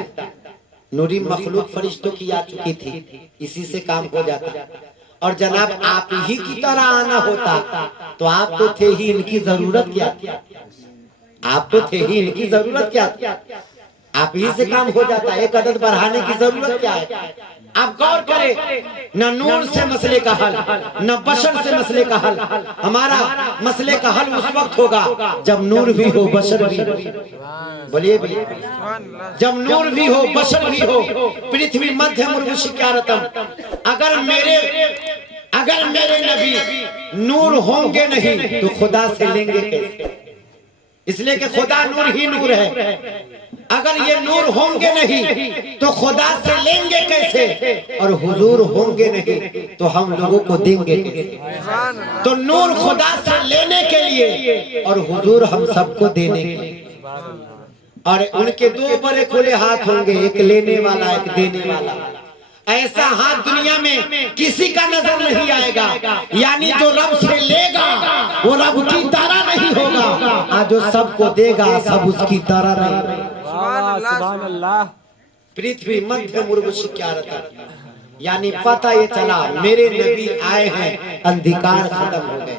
नूरी मखलूक फरिश्तों की आ चुकी थी, इसी से काम हो जाता। और जनाब आप ही की तरह आना होता तो आप तो थे ही, इनकी जरूरत क्या थी? आप तो थे ही, इनकी जरूरत क्या थी? आप ही से काम हो जाता। एक अदद बढ़ाने की जरूरत क्या है? आप गौर करें, न नूर से मसले का हल, न बशर से मसले का हल। हमारा मसले का हल उस वक्त होगा जब नूर भी हो, बशर भी हो। बोलिए भी, जब नूर भी हो, बशर भी हो। पृथ्वी मध्य मुर्शिकारतम। अगर मेरे नबी नूर होंगे नहीं तो खुदा से लेंगे कैसे? इसलिए कि खुदा नूर ही नूर है। अगर ये नूर होंगे नहीं तो खुदा से लेंगे कैसे? और हुजूर होंगे नहीं तो हम लोगों को देंगे कैसे? तो नूर खुदा से लेने के लिए और हुजूर हम सबको देने के लिए। और उनके 2 बड़े खुले हाथ होंगे, एक लेने वाला, एक देने वाला। ऐसा हाथ दुनिया में किसी का नजर नहीं आएगा। यानी जो रब से लेगा वो रब की तरह नहीं होगा, और जो सबको देगा सब उसकी तरह नहीं। सुभान अल्लाह। पृथ्वी मध्य मुर्शिकारतम, यानी पता ये चला मेरे नबी आए हैं, अंधकार खत्म हो गए,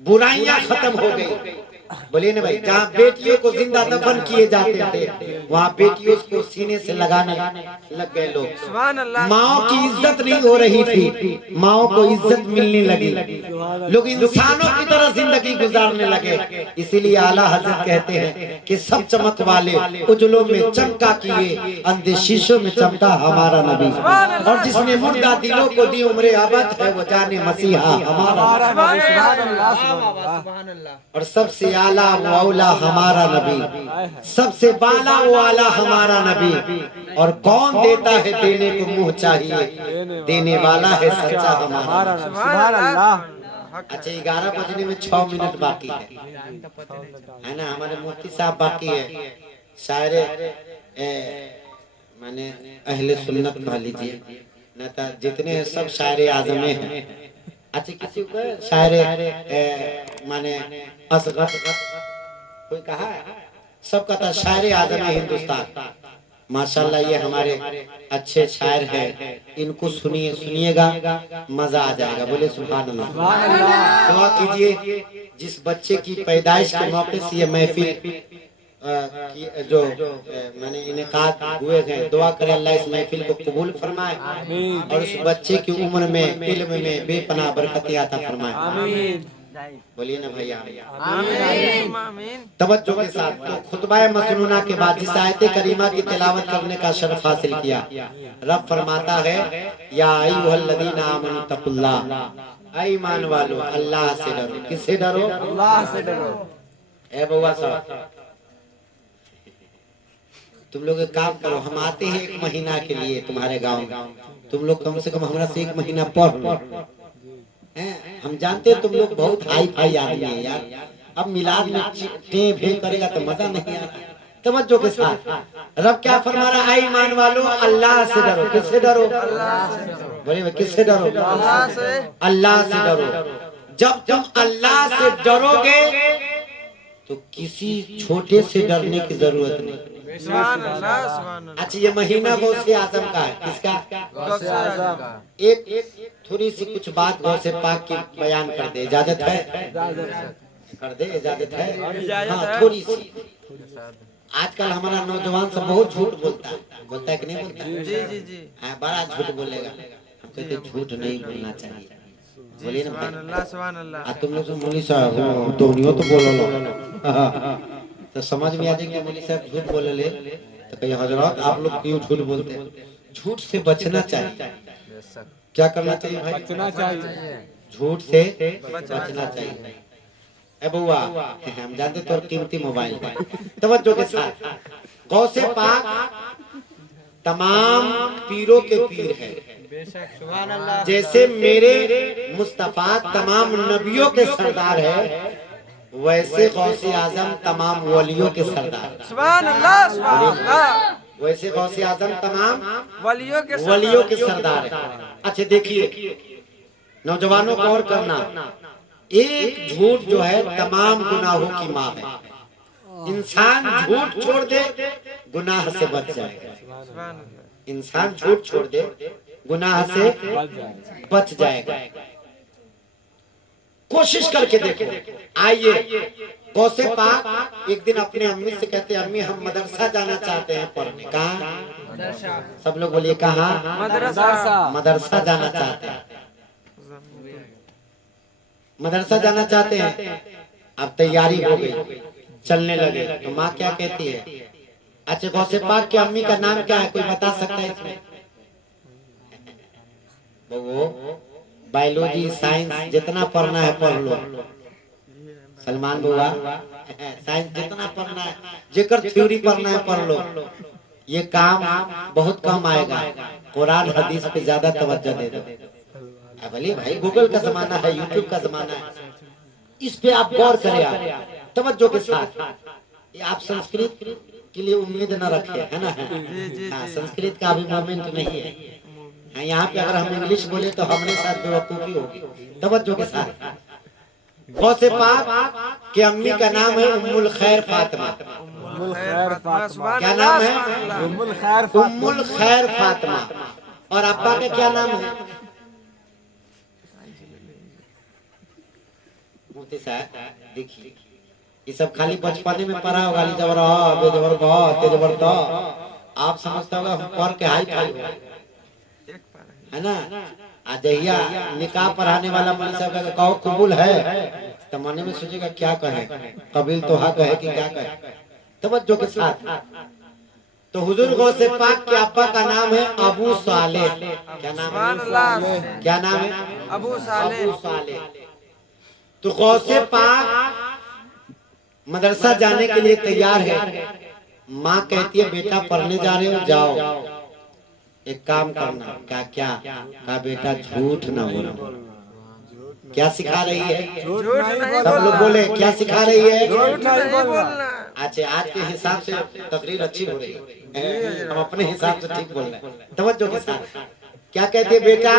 बुराइयां खत्म हो गई। बोलिए ना भाई, जहाँ बेटियों को जिंदा दफन किए जाते थे वहाँ बेटियों को सीने से लगाने लग गए लोग। माओ की इज्जत नहीं हो रही थी, माओ को इज्जत मिलने लगी, लोग इंसानों की तरह जिंदगी गुजारने लगे। इसीलिए आला हजरत कहते हैं कि सब चमक वाले उजलों में चमका किए, अंधे शीशों में चमका हमारा नबी। और जिसने मुर्दा दिलों को दी उम्र अबद है, वो जाने मसीहा हमारा। और सबसे आला मौला हमारा नबी, सबसे बाला वो आला हमारा नबी। और कौन देता है देने को मुंह चाहिए, देने वाला है सच्चा हमारा। सुभान अल्लाह। अच्छा 11 बजने में 6 मिनट बाकी है ना? हमारे मुफ्ती साहब बाकी है, शायरे माने अहले सुन्नत कह लीजिए, न तो जितने हैं सब शायरे आजमे हैं। अच्छा किसी को शायरे माने असगर कोई कहा है? सब कहता शायरे आजम है हिंदुस्तान। माशाल्लाह ये हमारे अच्छे शायर हैं, इनको सुनिएगा मजा आ जाएगा। बोले सुभान अल्लाह। दुआ कीजिए जिस बच्चे की पैदाइश के मौके से ये महफिल जो मैंने इनेकाद हुए हैं, दुआ करें अल्लाह इस महफिल को कबूल फरमाए और उस बच्चे की उम्र में, इल्म में बेपनाह बरकत अता फरमाए। बोलिए ना भैया आमीन। तवज्जो के साथ तो खुतबा मसनूना के बाद जिस आयत करीमा की तिलावत करने का शर्फ हासिल किया, रब फरमाता है या अय्युहल्लज़ीना आमनू तक़ुल्लाह, ऐ ईमान वालो अल्लाह से डरो। किससे डरो? अल्लाह से डरो। ए बउआ साहब तुम लोग एक काम करो, हम आते हैं 1 महीना के लिए तुम्हारे गांव में, तुम लोग कम से कम हमरा से 1 महीना पढ़ लो। हम जानते हैं तुम लोग बहुत हाई फाई आदमी है यार, अब मिलाद में टे भे करेगा तो मजा नहीं आएगा। तवज्जो के साथ रब क्या फरमा रहा है, ईमान वालों अल्लाह से डरो। किससे डरो? बोले किससे डरो? अल्लाह से डरो। जब तुम अल्लाह से डरोगे तो किसी छोटे से डरने की जरूरत नहीं। सुभान अल्लाह, सुभान अल्लाह। अच्छा, ये महीना गौसे आजम का है। किसका? एक थोड़ी सी कुछ बात गौसे पाक की बयान कर दे, इजाजत है? कर दे, इजाजत है? हाँ, थोड़ी सी। आजकल हमारा नौजवान सब बहुत झूठ बोलता है कि नहीं बोलता? जी जी जी। हाँ, बड़ा झूठ बोलेगा। हम कहते झूठ नहीं बोलना चाहिए। बोलिए ना सुभान अल्लाह, सुभान अल्लाह। तुम लोग मौलवी साहब तो नहीं हो तो बोलो लो तो समझ में आ जाए कि मौलवी साहब झूठ बोले ले तो कहीं हजरत आप लोग क्यों झूठ बोलते हैं? झूठ से बचना चाहिए। क्या करना चाहिए भाई? बचना चाहिए। झूठ से बचना चाहिए। ए बुआ, हम जानते तो कीमती मोबाइल है। तवज्जो के साथ, गौसे पाक तमाम पीरों के पीर है। जैसे मेरे मुस्तफा तमाम नबियों के सरदार है, वैसे गौसे आजम तमाम वलियों के सरदार। सुभान अल्लाह, सुभान अल्लाह। वैसे गौसे आजम तमाम वलियों के सरदार है। अच्छा देखिए नौजवानों को और करना, एक झूठ जो है तमाम गुनाहों की माँ है। इंसान झूठ छोड़ दे गुनाह से बच जाएगा। इंसान झूठ छोड़ दे गुनाह से बच जाएगा। कोशिश करके देखो। आइए, गौसे पाक एक दिन अपने अम्मी से कहते, अम्मी हम मदरसा जाना चाहते हैं पढ़ने। कहाँ? सब लोग बोलिए कहाँ? मदरसा जाना चाहते हैं। मदरसा जाना चाहते हैं। अब तैयारी हो गई, चलने लगे तो माँ क्या कहती है? अच्छा, गौसे पाक की अम्मी का नाम क्या है, कोई बता सकता है इसमें? वो बायोलॉजी साइंस जितना पढ़ना है पढ़ लो। सलमान बुआ, साइंस जितना पढ़ना है, जेकर थ्योरी पढ़ना है पढ़ लो। ये काम बहुत कम आएगा, कुरान हदीस पे ज्यादा तवज्जो दे दो। भले भाई गूगल का जमाना है, यूट्यूब का जमाना है, इस पे आप गौर करें, आप तवज्जो के साथ। ये आप संस्कृत के लिए उम्मीद न रखें, है ना? हाँ, संस्कृत का अभी मोमेंट नहीं है। यहाँ पे अगर हम इंग्लिश बोले तो हमारे साथ बेवकूफी होगी। तवज्जो के साथ, गौसे पाक के अम्मी का नाम है उम्मुल खैर फातिमा। क्या नाम है? उम्मुल खैर फातिमा। और अब्बा का क्या नाम है? मुफ्ती साहब देखिए, ये सब खाली बचपने में पढ़ा होगा, जबर आप समझता होगा हम पढ़ के हाई फाई है ना। अजहिया निकाह पढ़ाने वाला मौलवी साहब का कहो कबूल है तो मन में सोचेगा क्या कहे, कबील तो हाँ कहे कि क्या कहे। तवज्जो के साथ, तो हुजूर गौसे पाक के अब्बा का नाम है अबू साले। क्या नाम है? क्या नाम है? अबू साले। तो गौसे पाक मदरसा जाने के लिए तैयार है। माँ कहती है बेटा पढ़ने जा रहे हो, जाओ, एक काम करना। क्या बेटा झूठ ना बोलो। क्या सिखा रही है? सब लोग बोले क्या सिखा रही है? अच्छा, आज के हिसाब से तकरीर अच्छी हो रही है, हम अपने हिसाब से ठीक बोल रहे हैं। तवज्जो के साथ, क्या कहते बेटा?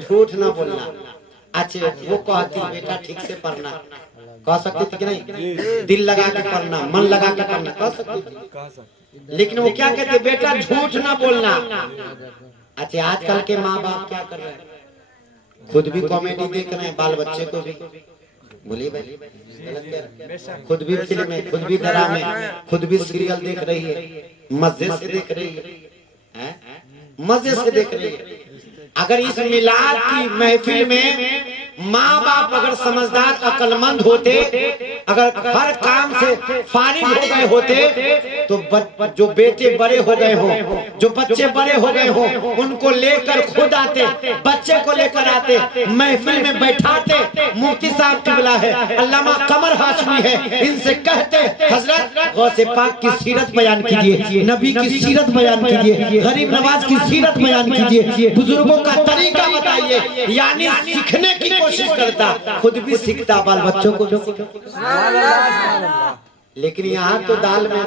झूठ ना बोलना। अच्छा, वो कहती बेटा ठीक से पढ़ना, कह सकती थी कि नहीं? दिल लगा के पढ़ना, मन लगा के पढ़ना, कह सकती थी। लेकिन वो क्या कहते बेटा झूठ ना बोलना। अच्छा, आजकल के माँ बाप क्या कर रहे हैं? खुद भी कॉमेडी देख रहे हैं, बाल बच्चे को भी। बोलिए भाई, खुद भी फिल्म, खुद भी ड्रामे, खुद भी सीरियल देख रही है, मजे से देख रही है, मजे से देख रही है। अगर इस मिलाद की महफिल में माँ बाप अगर समझदार अक्लमंद होते, अगर हर काम से फारिग हो गए होते, तो जो बेटे बड़े हो गए हो, जो बच्चे बड़े हो गए हो, उनको लेकर खुद आते, बच्चे को लेकर आते, महफिल में बैठाते। मुफ्ती साहब किबला है, अल्लामा कमर हाशमी है, इनसे कहते हजरत गौसे पाक की सीरत बयान कीजिए, नबी की सीरत बयान कीजिए, गरीब नवाज की सीरत बयान कीजिए, बुजुर्गों का तरीका बताइए। यानी सीखने की कोशिश करता, खुद भी सीखता, बाल बच्चों को भी सीखता। लेकिन यहाँ तो दाल में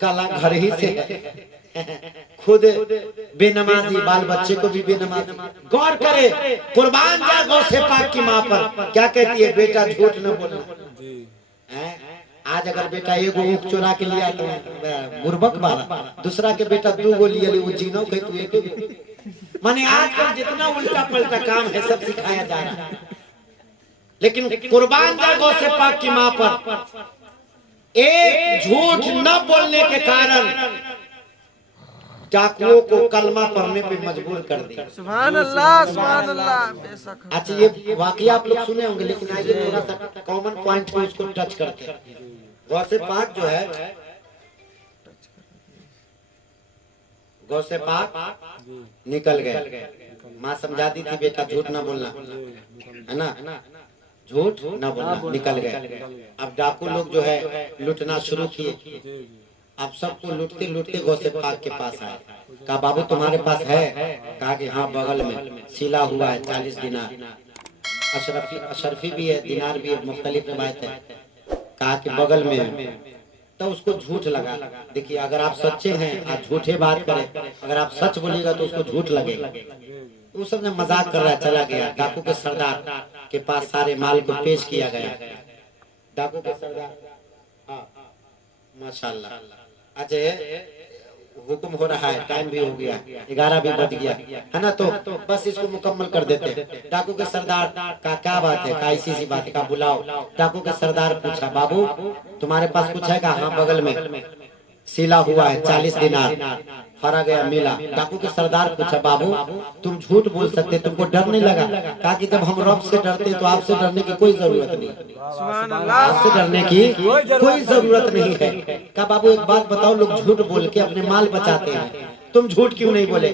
काला घर ही से है। खुद बेनमाजी, बाल बच्चे को भी बेनमाजी। गौर करे, कुर्बान जा गौसे पाक की माँ पर। क्या कहती है? बेटा झूठ न बोलना। आज अगर बेटा एगो ऊख चोरा के लिया तो बुर्बक वाला, दूसरा के बेटा दू गो लिया, वो जीनो कहे तू एक। माने आजकल जितना उल्टा पलटा काम है सब सिखाया जा रहा है। लेकिन कुर्बान जा गौसे पाक की माँ पर, एक झूठ न बोलने के कारण डाकुओं को कलमा पढ़ने पे मजबूर कर दिया। सुभान अल्लाह, सुभान अल्लाह। बेशक। अच्छा, ये वाकया आप लोग सुने होंगे, लेकिन आइए थोड़ा सा कॉमन पॉइंट पे उसको टच करते हैं। गौसे पाक जो है, गौसे पाक निकल गए। माँ समझाती थी बेटा झूठ ना बोलना, है ना, झूठ ना बोलना, निकल गए। अब डाकू लोग जो है लूटना शुरू किए। अब सबको लूटते लूटते गौसे पाक के पास आए। कहा बाबू तुम्हारे पास है? कहा कि हाँ बगल में सिला हुआ है 40 दिनार। अशरफी भी है, दिनार भी है, मुख्तलिफ रिवायत है। कहा कि बगल में है। तो उसको झूठ लगा। देखिए, अगर आप सच्चे हैं आप झूठे बात करें, अगर आप सच बोलिएगा तो उसको झूठ लगेगा। उस समय मजाक कर रहा, चला गया। डाकू के सरदार के पास सारे माल को पेश किया गया। डाकू के सरदार, हाँ माशाल्लाह। अच्छा, हुक्म हो रहा है, टाइम भी हो गया, 11 भी बज गया, है ना, तो बस इसको मुकम्मल कर देते। डाकू के सरदार का क्या बात है? का ऐसी सी बात है, का बुलाओ। डाकू के सरदार पूछा बाबू तुम्हारे पास कुछ है? का हाँ बगल में सिला हुआ है 40 दिनार, फरा गया मिला। डाकू के सरदार पूछा बाबू तुम झूठ बोल सकते, तुमको डर नहीं लगा? कहा कि जब हम रब से डरते तो आपसे डरने की कोई जरूरत नहीं, आपसे डरने की कोई जरूरत नहीं है। कहा बाबू एक बात बताओ, लोग झूठ बोल के अपने माल बचाते हैं, तुम झूठ क्यों नहीं बोले?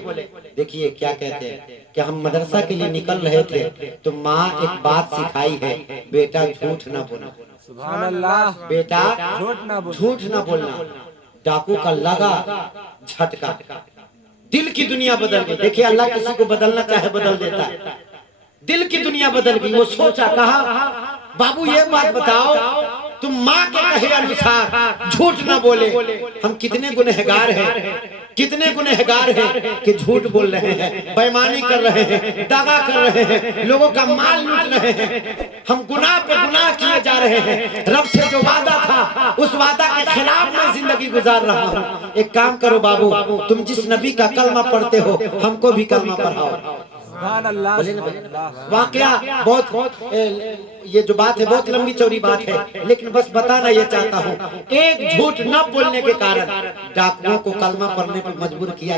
देखिए क्या कहते हैं कि हम मदरसा के लिए निकल रहे थे तो माँ एक बात सिखाई है, बेटा झूठ ना बोलना, सुभान अल्लाह, बेटा झूठ ना बोलना। डाकू का लगा झटका, दिल की दुनिया बदल गई। देखिए अल्लाह किसी को बदलना चाहे बदल देता है। दिल की दुनिया बदल गई। वो सोचा, कहा बाबू ये बात बताओ, तुम माँ के कहे अनुसार झूठ ना बोले, हम कितने गुनहगार हैं, कितने गुनहगार हैं कि झूठ बोल रहे हैं, बेईमानी कर रहे हैं, दगा कर रहे हैं, लोगों का माल लूट रहे हैं, हम गुनाह पे गुनाह किए जा रहे हैं। रब से जो वादा था उस वादा के खिलाफ मैं जिंदगी गुजार रहा हूँ। एक काम करो बाबू, तुम जिस नबी का कलमा पढ़ते हो हमको भी कलमा पढ़ाओ। वाकया बहुत ये जो बात है बहुत लंबी चौड़ी बात है, लेकिन बस बताना ये चाहता हूँ, एक झूठ न बोलने के कारण डाकुओं को कलमा पढ़ने पर मजबूर किया।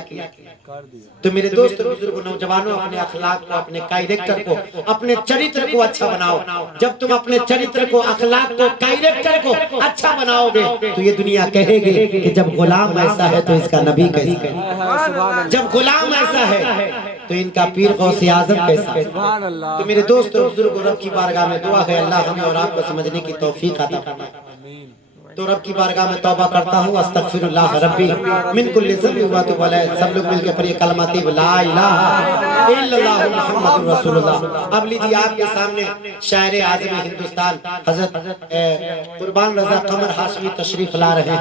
तो मेरे दोस्त बुजुर्ग नौजवानों, अपने अखलाक को, अपने कैरेक्टर को, अपने चरित्र को अच्छा बनाओ। जब तुम अपने चरित्र को, अखलाक को, कैरेक्टर को अच्छा बनाओगे तो ये दुनिया कहेगी कि जब गुलाम ऐसा है तो इसका नबी कैसा है, जब गुलाम ऐसा है तो इनका पीर गौसे आजम कैसा है। तो मेरे दोस्त बुजुर्ग, रब की बारगाह में दुआ है अल्लाह हमें और आपको समझने की तौफीक अता फरमाए। तो रब की बारगाह में तौबा करता हूँ, अस्तगफिरुल्लाह रब्बी मिन कुल्ली ज़ंबि व अतूबु अलैह। सब लोग मिलकर पढ़िए कलमा तैयबा ला इलाहा इल्लल्लाह मुहम्मदुर रसूलुल्लाह। अब लीजिए आपके सामने शायर आज़म हिंदुस्तान हज़रत कुर्बान रज़ा कमर हाशमी तशरीफ ला रहे हैं।